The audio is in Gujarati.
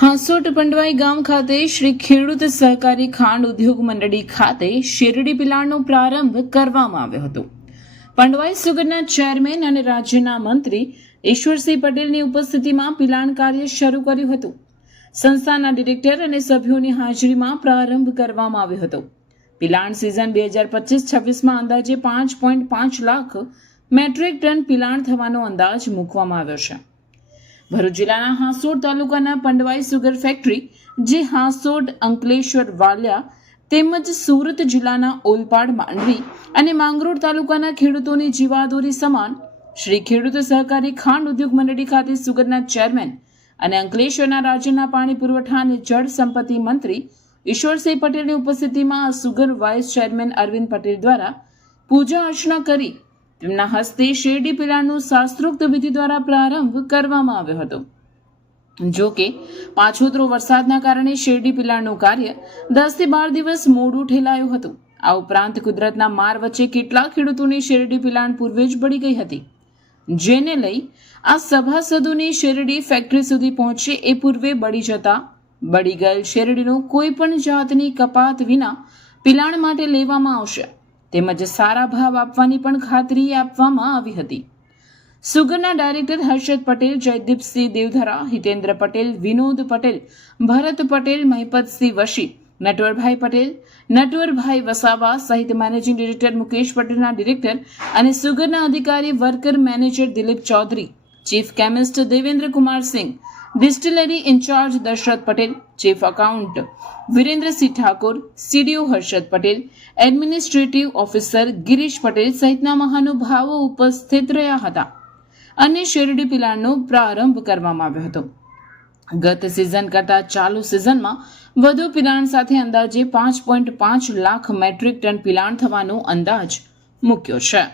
હાંસોટ પંડવાઈ ગામ ખાતે શ્રી ખેડૂત સહકારી ખાંડ ઉદ્યોગ મંડળી ખાતે શેરડી પિલાણનો પ્રારંભ કરવામાં આવ્યો હતો. પંડવાઈ સુગરના ચેરમેન અને રાજ્યના મંત્રી ઈશ્વરસિંહ પટેલની ઉપસ્થિતિમાં પિલાણ કાર્ય શરૂ કર્યું હતું. સંસ્થાના ડિરેક્ટર અને સભ્યોની હાજરીમાં પ્રારંભ કરવામાં આવ્યો હતો. પિલાણ સિઝન 2025-26માં અંદાજે 5.5 લાખ મેટ્રિક ટન પિલાણ થવાનો અંદાજ મૂકવામાં આવ્યો છે. ભરૂચ જિલ્લાના હાંસોટ તાલુકાના પંડવાઈ સુગર ફેક્ટરી, જે હાંસોટ, અંકલેશ્વર, વાલિયા તેમજ સુરત જિલ્લાના ઓલપાડ, માંડવી અને માંગરોળ તાલુકાના ખેડૂતોની જીવાદોરી સમાન શ્રી ખેડૂત સહકારી ખાંડ ઉદ્યોગ મંડળી ખાતે સુગરના ચેરમેન અને અંકલેશ્વરના રાજ્યના પાણી પુરવઠા અને જળ સંપત્તિ મંત્રી ઈશ્વરસિંહ પટેલની ઉપસ્થિતિમાં આ sugar vice chairman Arvind Patel દ્વારા પૂજા અર્ચના કરી તેમના હસ્તે શેરડી પિલાણનું શાસ્ત્રોક્ત વિધિ દ્વારા પ્રારંભ કરવામાં આવ્યો હતો. જો કે પાછોતરો વરસાદના કારણે શેરડી પિલાણનું કાર્ય 10 થી 12 દિવસ મોડું ઠેલાયું હતું. આ ઉપરાંત કુદરતના માર વચ્ચે કેટલાક ખેડૂતોની શેરડી પિલાણ પૂર્વે જ બળી ગઈ હતી, જેને લઈ આ સભાસદોની શેરડી ફેક્ટરી સુધી પહોંચે એ પૂર્વે બળી જતા બળી ગયેલ શેરડીનો કોઈ પણ જાતની કપાત વિના પિલાણ માટે લેવામાં આવશે તેમજ સારા ભાવ આપવાની પણ ખાતરી આપવામાં આવી હતી. સુગરના ડાયરેક્ટર હર્ષદ પટેલ, જયદીપસિંહ દેવધરા, હિતેન્દ્ર પટેલ, વિનોદ પટેલ, ભરત પટેલ, મહિપતસિંહ વશી, નટવરભાઈ પટેલ, નટવરભાઈ વસાવા સહિત મેનેજિંગ ડિરેક્ટર મુકેશ પટેલના ડિરેક્ટર અને સુગરના અધિકારી worker manager Dilip Chaudhari, chief chemist Devendra Kumar Singh, distillery incharge Dashrath Patel, chief account Virendrasinh Thakor, CDO Harshad Patel, administrative officer Girish Patel સહિતના મહાનુભાવો ઉપસ્થિત રહ્યા હતા અને શેરડી પિલાણનો પ્રારંભ કરવામાં આવ્યો હતો. ગત સિઝન કરતાં ચાલુ સિઝનમાં વધુ પિલાણ સાથે અંદાજે 5.5 લાખ મેટ્રિક ટન પિલાણ થવાનો અંદાજ મૂક્યો છે.